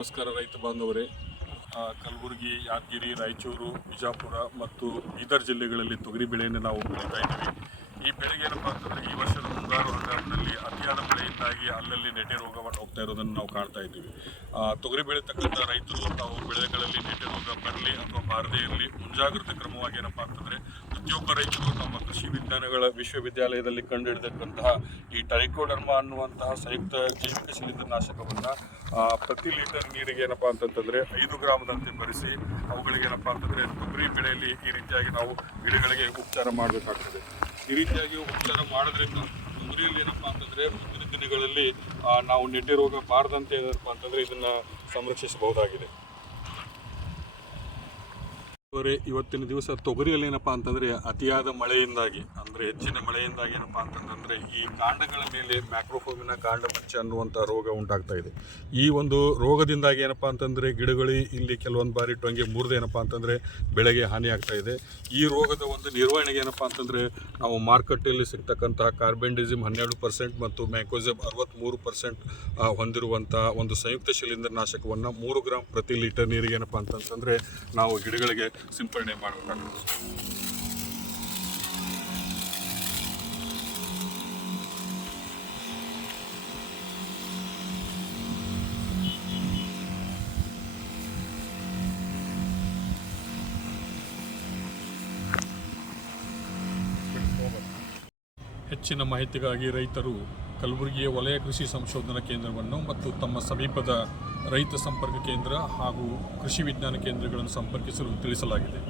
ನಮಸ್ಕಾರ ರೈತ ಬಾಂಧವರೇ. ಕಲಬುರಗಿ, ಯಾದಗಿರಿ, ರಾಯಚೂರು, ವಿಜಾಪುರ ಮತ್ತು ಬೀದರ್ ಜಿಲ್ಲೆಗಳಲ್ಲಿ ತೊಗರಿ ಬೆಳೆಯನ್ನು ನಾವು ಬೆಳೀತಾ ಇದ್ದೀವಿ. ಈ ಬೆಳೆಗೆ ಏನಪ್ಪ ಅಂತಂದರೆ ಈ ವರ್ಷದ ಮುಂಗಾರು ಹಂಗಾಮಿನಲ್ಲಿ ಅತಿಯಾದ ಮಳೆಯಿಂದಾಗಿ ಅಲ್ಲಲ್ಲಿ ನೆಟೆ ರೋಗವನ್ನು ಹೋಗ್ತಾ ಇರೋದನ್ನು ನಾವು ಕಾಣ್ತಾ ಇದ್ದೀವಿ. ತೊಗರಿ ಬೆಳೀತಕ್ಕಂಥ ರೈತರು ತಾವು ಬೆಳೆಗಳಲ್ಲಿ ನೆಟೆ ರೋಗ ಬರಲಿ ಅಥವಾ ಬಾರದೇ ಇರಲಿ ಮುಂಜಾಗ್ರತೆ ಕ್ರಮವಾಗಿ ಏನಪ್ಪ ಅಂತಂದರೆ ಪ್ರತಿಯೊಬ್ಬ ರೈತರು ನಮ್ಮ ಕೃಷಿ ವಿಜ್ಞಾನಗಳ ವಿಶ್ವವಿದ್ಯಾಲಯದಲ್ಲಿ ಕಂಡುಹಿಡಿದಂತಹ ಈ ಟ್ರೈಕೋಡರ್ಮಾ ಅನ್ನುವಂತಹ ಸಂಯುಕ್ತ ಜೈವಿಕ ಶಿಲೀಂಧ್ರನಾಶಕವನ್ನು ಪ್ರತಿ ಲೀಟರ್ ನೀರಿಗೆ ಏನಪ್ಪ ಅಂತಂತಂದರೆ 5 ಗ್ರಾಮದಂತೆ ಬೆರೆಸಿ ಅವುಗಳಿಗೆ ಏನಪ್ಪ ಅಂತಂದರೆ ತೊಗರಿ ಬೆಳೆಯಲ್ಲಿ ಈ ರೀತಿಯಾಗಿ ನಾವು ಗಿಡಗಳಿಗೆ ಉಪಚಾರ ಮಾಡಬೇಕಾಗ್ತದೆ. ಈ ರೀತಿಯಾಗಿ ಉಪಚಾರ ಮಾಡೋದ್ರಿಂದ ತೊಗರಿಯಲ್ಲಿ ಏನಪ್ಪ ಅಂತಂದರೆ ಮುಂದಿನ ದಿನಗಳಲ್ಲಿ ನಾವು ನೆಟ್ಟೆ ರೋಗ ಬಾರದಂತೆ ಏನಪ್ಪ ಅಂತಂದರೆ ಇದನ್ನು ಸಂರಕ್ಷಿಸಬಹುದಾಗಿದೆ. ಇವತ್ತಿನ ದಿವಸ ತೊಗರಿಯಲ್ಲಿ ಏನಪ್ಪ ಅಂತಂದರೆ ಅತಿಯಾದ ಮಳೆಯಿಂದಾಗಿ ಅಂದರೆ ಹೆಚ್ಚಿನ ಮಳೆಯಿಂದಾಗಿ ಏನಪ್ಪ ಅಂತಂದರೆ ಈ ಕಾಂಡಗಳ ಮೇಲೆ ಮ್ಯಾಕ್ರೋಫೋಮಿನ ಕಾಂಡ ಮಚ್ಚೆ ಅನ್ನುವಂಥ ರೋಗ ಉಂಟಾಗ್ತಾ ಇದೆ. ಈ ಒಂದು ರೋಗದಿಂದಾಗಿ ಏನಪ್ಪ ಅಂತಂದರೆ ಗಿಡಗಳು ಇಲ್ಲಿ ಕೆಲವೊಂದು ಬಾರಿ ಟೊಂಗೆ ಮುರಿದು ಏನಪ್ಪ ಅಂತಂದರೆ ಬೆಳೆಗೆ ಹಾನಿ ಆಗ್ತಾ ಇದೆ. ಈ ರೋಗದ ಒಂದು ನಿರ್ವಹಣೆಗೆ ಏನಪ್ಪ ಅಂತಂದರೆ ನಾವು ಮಾರುಕಟ್ಟೆಯಲ್ಲಿ ಸಿಗ್ತಕ್ಕಂತಹ ಕಾರ್ಬೆಂಡಿಸಿಮ್ 12% ಮತ್ತು ಮ್ಯಾಕೋಜೆಬ್ 63% ಹೊಂದಿರುವಂಥ ಒಂದು ಸಂಯುಕ್ತ ಶಿಲೀಂಧ್ರನಾಶಕವನ್ನು 3 ಗ್ರಾಂ ಪ್ರತಿ ಲೀಟರ್ ನೀರಿಗೆ ಏನಪ್ಪ ಅಂತಂದರೆ ನಾವು ಗಿಡಗಳಿಗೆ ಸಿಂಪಡಣೆ ಮಾಡಬೇಕಾಗುತ್ತೆ. ಹೆಚ್ಚಿನ ಮಾಹಿತಿಗಾಗಿ ರೈತರು ಕಲಬುರಗಿಯ ವಲಯ ಕೃಷಿ ಸಂಶೋಧನಾ ಕೇಂದ್ರವನ್ನು ಮತ್ತು ತಮ್ಮ ಸಮೀಪದ ರೈತ ಸಂಪರ್ಕ ಕೇಂದ್ರ ಹಾಗೂ ಕೃಷಿ ವಿಜ್ಞಾನ ಕೇಂದ್ರಗಳನ್ನು ಸಂಪರ್ಕಿಸಲು ತಿಳಿಸಲಾಗಿದೆ.